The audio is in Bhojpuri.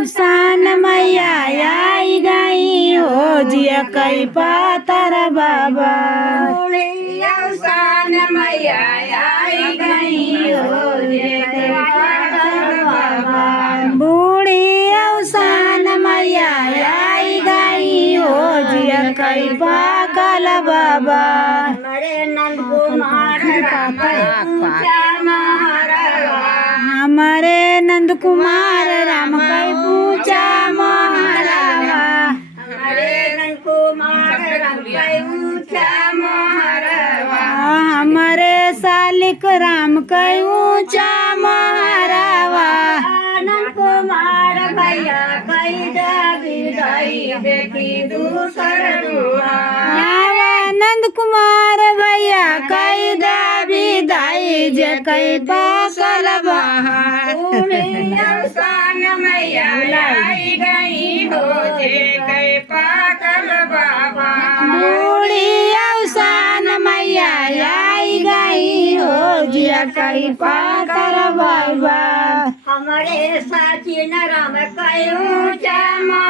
उसान मैया आई गई हो जिया कई पातर बाबा उसान मैया आई गई हो जिया कई पातर बाबा बूढ़ी उसान मैया आई गई हो जिया कई पागल बाबा हमारे नंद कुमार हमारे नंद कुमार राम कई पूछा महारावा हमारे नंद कुमार राम कई ऊंचा महारावा हमारे सालिक राम कई ऊंचा महारावा नंद कुमार भैया कई विदाई देखी दूसर दुआ नंद कुमार भैया कई विदाई जे कई पागल उसान मैया आई गई हो जे कई पागल बाबा बूढ़ी उसान मैया आई गई हो जिया कई पागल बाबा हमारे साची न राम कई ऊंचा